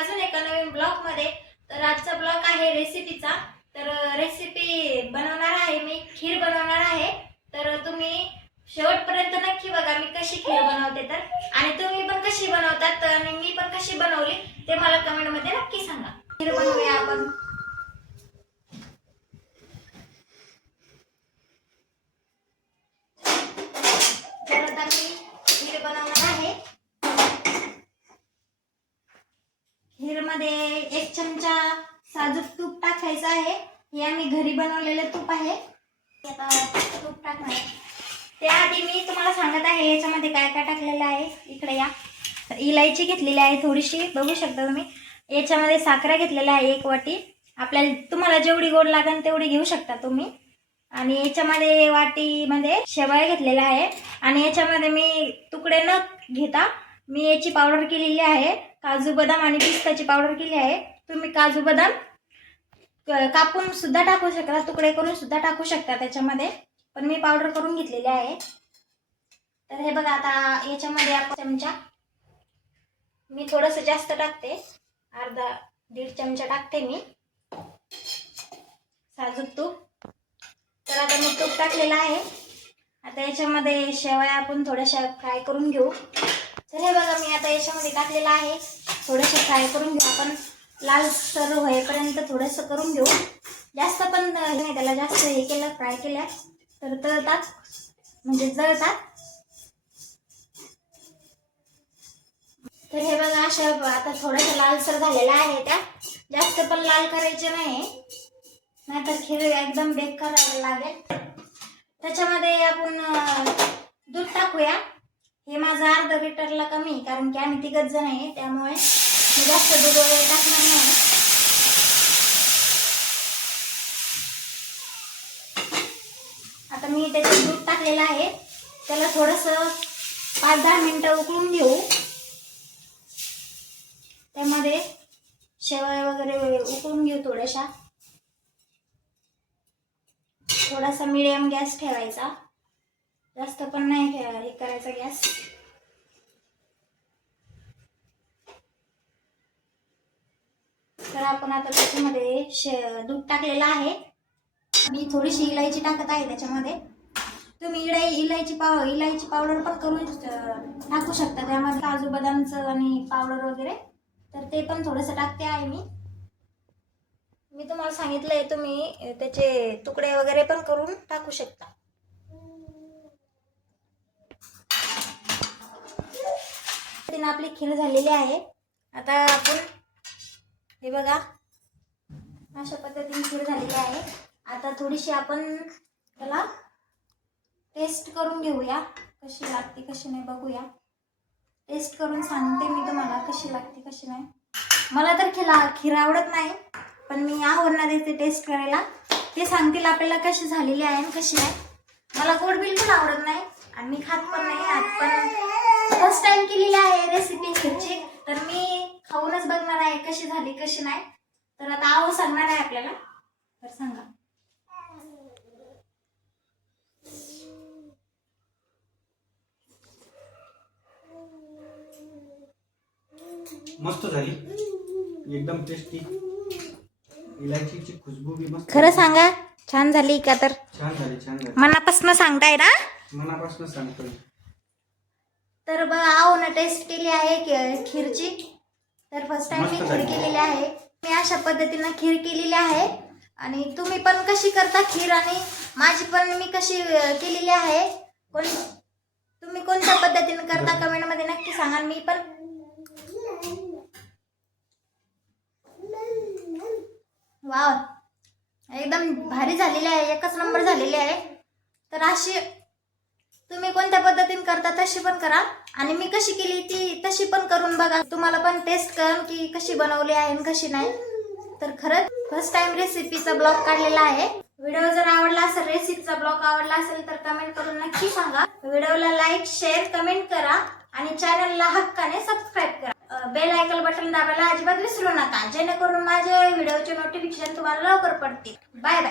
अजून एका नवीन ब्लॉगमध्ये तर आजचा ब्लॉग आहे रेसिपीचा तर रेसिपी बनवणार आहे मी खीर बनवणार आहे. तर तुम्ही शेवटपर्यंत नक्की बघा मी कशी खीर बनवते तर. आणि तुम्ही पण कशी बनवतात आणि मी पण कशी बनवली ते मला कमेंटमध्ये नक्की सांगा. खीर बनवूया आपण तर आता मी खीर बनवणार आहे मध्ये एक चमचा साजूक तूप टाकायचं आहे. हे आम्ही घरी बनवलेलं तूप आहे. आता तूप टाकणार त्याआधी मी तुम्हाला सांगत आहे याच्यामध्ये काय काय टाकलेलं आहे. इकडे या. तर इलायची घेतलेली आहे थोडीशी बघू शकता तुम्ही. याच्यामध्ये साखरा घेतलेला आहे एक वाटी. आपल्याला तुम्हाला जेवढी गोड लागेल तेवढी घेऊ शकता तुम्ही. आणि याच्यामध्ये वाटीमध्ये शेवया घेतलेला आहे. आणि याच्यामध्ये मी तुकडे न घेता मी याची पावडर केलेली आहे. काजू बदाम आणि पिस्ताची पावडर केली आहे. तुम्ही काजू बदाम क- कापून सुद्धा टाकू शकता तुकडे करून सुद्धा टाकू शकता त्याच्यामध्ये. पण मी पावडर करून घेतलेली आहे. तर हे बघा आता याच्यामध्ये आपण चमचा मी थोडंसं जास्त टाकते. अर्धा दीड चमचा टाकते मी. साजूक तूप. तर आता मी तूप टाकलेलं आहे. आता याच्यामध्ये शेवया आपण थोड्याशा फ्राय करून घेऊ. तर हे बघा मी आता याच्यामध्ये टाकलेलं आहे. थोडंसं फ्राय करून घेऊ. आपण लाल सर होईपर्यंत थोडंसं करून घेऊ. जास्त पण नाही त्याला जास्त हे केलं फ्राय केल्या तर तळतात. म्हणजे जळतात. तर हे बघा अशा आता थोडंसं लालसर झालेला आहे त्या जास्त पण लाल करायचे नाही. नाहीतर खीर एकदम बेकार लागेल. त्याच्यामध्ये आपण दूध टाकूया. हे माझं अर्ध लिटरला कमी आहे, कारण की आम्ही तिघच जण आहे त्यामुळे जास्त दूध वगैरे टाकणार नाही आता मी त्याच्यात दूध टाकलेलं आहे. त्याला थोडंसं पाच दहा मिनटं उकळून घेऊ. त्यामध्ये शेवया वगैरे उकळून घेऊ थोड्याशा. थोडासा मिडियम गॅस ठेवायचा. जास्त पण नाही हे करायचा गॅस तर आपण आता त्याच्यामध्ये शे दूध टाकलेलं आहे. मी थोडीशी इलायची टाकत आहे त्याच्यामध्ये. तुम्ही इलाय इलायची पाव इलायची पावडर पण करून टाकू शकता. त्यामध्ये काजू बदामचं आणि पावडर वगैरे. तर ते पण थोडंसं टाकते आहे मी. मी तुम्हाला सांगितलंय तुम्ही त्याचे तुकडे वगैरे पण करून टाकू शकता. आपली खीर झालेली आहे. आता आपण हे बघा. अशा पद्धतीने खीर झालेली आहे. आता थोडीशी आपण त्याला टेस्ट करून घेऊया. कशी लागते कशी नाही बघूया. टेस्ट करून सांगते मी तुम्हाला कशी लागते कशी नाही. मला तर खिला खीर आवडत नाही पण मी आवडणार देते टेस्ट करायला ते सांगतील आपल्याला कशी झालेली आहे आणि कशी नाही. मला गोड बिलकुल आवडत नाही आणि मी खात पण नाही. आज पण फर्स्ट टाइम केलेली आहे रेसिपी खीरची तर मी खाऊनच बघणार आहे कशी झाली कशी नाही तर आता आहो सांगणार आहे आपल्याला. तर सांगा. मस्त झाली. एकदम टेस्टी इलायचीची खुशबू बी मस्त खरं सांगा छान झाली का तर? छान झाली छान झाली. मनापासून सांगताय ना? मनापासून सांगतोय. तर बघा आहो ना टेस्ट केली आहे कि- खीरची. तर फर्स्ट टाइम मी मस्त खीर झाली. केलेली आहे. मी अशा पद्धतीनं खीर केलेली आहे. आणि तुम्ही पण कशी करता खीर? आणि माझी पण मी कशी अं, केलेली आहे. कोण तुम्ही कोणत्या पद्धतीने करता? कमेंटमध्ये नक्की सांगा. मी पण वाव. एकदम भारी झालेली आहे. एकच नंबर झालेली आहे. तर अशी तुम्ही कोणत्या पद्धतीने करता तशी पण करा. आणि मी कशी केली ती तशी पण करून बघा. तुम्हाला पण टेस्ट करून की कशी बनवली आहे आणि कशी नाही. तर खरंच फर्स्ट टाइम रेसिपीचा ब्लॉग काढलेला आहे. व्हिडिओ जर आवडला असेल रेसिपीचा ब्लॉग आवडला असेल तर कमेंट करून नक्की सांगा. व्हिडिओला लाईक शेअर कमेंट करा. आणि चॅनलला हक्काने सबस्क्राईब करा. बेल आयकल बटन दाबायला अजिबात विसरू नका. जेणेकरून माझ्या व्हिडिओचे नोटिफिकेशन तुम्हाला लवकर पडतील. Bye bye